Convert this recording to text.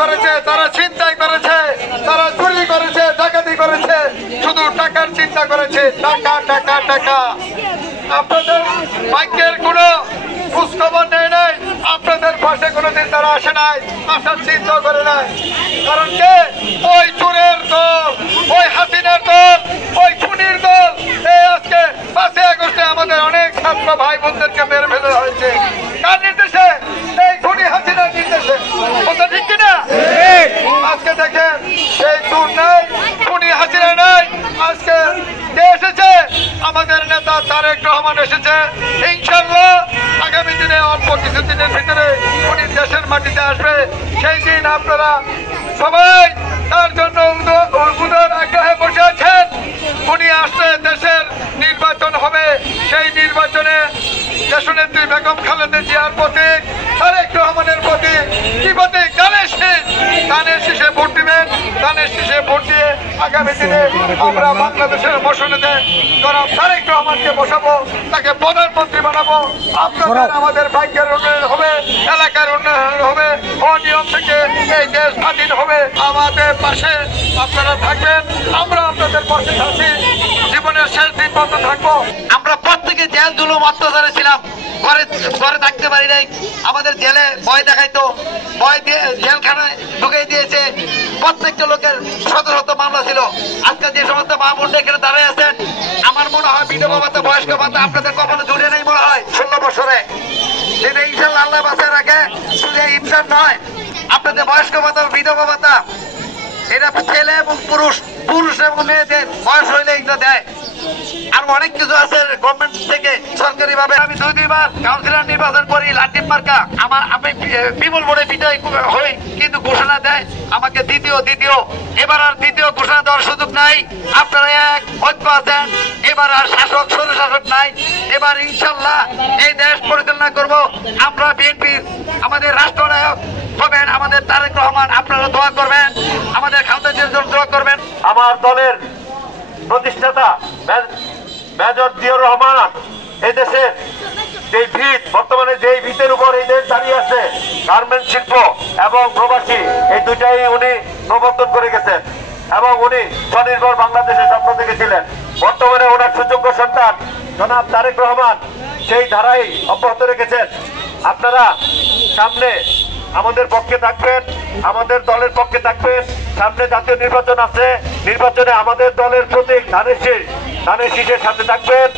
করেছে, তারা ছিনতাই করেছে, তারা চুরি করেছে, ডাকাতি করেছে, শুধু টাকার চিন্তা করেছে, টাকা টাকা টাকা। আপনাদের ভাগ্যের কোনো খোঁজখবর নেয় নাই, আপনাদের পাশে কোনোদিন তারা আসে নাই, আসার চিন্তা করে নাই। কারণ কে? ওই চোরের দল, ওই হাসিনার দল, ওই খুনির দল। এই আজকে 5 আগস্টে আমাদের অনেক ছাত্র ভাই বোনদেরকে মেরে ফেলা হয়েছে। কার নির্দেশে? এই খুনি হাসিনার নির্দেশে। কথা ঠিক কিনা? আজকে দেখেন সেই চোর নাই, খুনি হাসিনা নাই। আজকে কে এসেছে? আমাদের নেতা তারেক রহমান এসেছে। ইনশাআল্লাহ আগামী দিনে অল্প কিছুদিনের ভিতরে উনি দেশের মাটিতে আসবে। সেই দিন আপনারা সবাই তার জন্য উদর আগ্রহে বসে আছেন। উনি আসলে দেশের নির্বাচন হবে। সেই নির্বাচনে দেশনেত্রী বেগম খালেদা জিয়ার প্রতি, তারেক রহমানের প্রতি কি প্রতি? কানের শীষে ভোট দিবেন। কানের শীষে ভোট দিয়ে আগামী দিনে আমরা বাংলাদেশের মসনদে জনাব তারেক রহমানকে বসাবো, তাকে প্রধানমন্ত্রী বানাবো। আপনাদের আমাদের ভাগ্যের উন্নয়ন হবে, এলাকার উন্নয়ন হবে, অনিয়ম থেকে এই দেশ স্বাধীন হবে। আমাদের পাশে আপনারা থাকবেন, আমরা আপনাদের পাশে আছি। জীবনের শেষ দিন পর্যন্ত থাকবো। আমরা প্রত্যেকে জেল জুলুম অত্যাচারে ছিলাম, ঘরে থাকতে পারি নাই। আমাদের জেলে ভয় দেখাইতো, ভয় দিয়ে জেলখানায় ঢুকিয়ে দিয়েছে। প্রত্যেকটা লোকের শত শত মামলা ছিল। আজকে যে সমস্ত মা বোনরা এখানে দাঁড়িয়ে আছেন, আমার মনে হয় বিধবা ভাতা, বয়স্ক ভাতা আপনাদের কখনো জুড়ে নেই মনে হয় 16 বছরে। যেটা ইনশাআল্লাহ আল্লাহ বাঁচায় রাখে, শুধু ইনসান নয়, আপনাদের বয়স্ক ভাতা, বিধবা ভাতা এটা ছেলে এবং পুরুষ এবং মেয়েদের বয়স হইলে এগুলো দেয়। আর অনেক কিছু আছে গভর্নমেন্ট থেকে সরকারি ভাবে। আমি 2-2বার কাউন্সিলর নির্বাচন করি, লাঠিম মার্কা। আমি বিপুল ভোটে বিজয় হই, কিন্তু ঘোষণা দেয় আমাকে দ্বিতীয়। এবার আর দ্বিতীয় ঘোষণা দেওয়ার সুযোগ নাই। আপনারা এক ঐক্য আছেন। এবার আর শাসক সরু শাসক নাই। এবার ইনশাল্লাহ এই দেশ পরিচালনা করব আমরা। বিএনপি আমাদের রাষ্ট্রনায়ক হবেন আমাদের তারেক রহমান। আপনারা দোয়া করবেন, আমাদের খালেদা জিয়ার জন্য দোয়া করবেন। আমার দলের প্রতিষ্ঠাতা মেজর জিয়াউর রহমান এই দেশের যে ভিত, বর্তমানে যে ভিতের উপর এই দেশ দাঁড়িয়ে আছে, গার্মেন্ট শিল্প এবং প্রবাসী, এই দুটাই উনি প্রবর্তন করে গেছেন এবং উনি স্বনির্ভর বাংলাদেশের স্বপ্ন দেখেছিলেন। বর্তমানে ওনার সুযোগ্য সন্তান জনাব তারেক রহমান সেই ধারাই অব্যাহত রেখেছেন। আপনারা সামনে আমাদের পক্ষে থাকবেন, আমাদের দলের পক্ষে থাকবেন। সামনে জাতীয় নির্বাচন আছে, নির্বাচনে আমাদের দলের প্রতীক ধানের শীষের সাথে থাকবেন।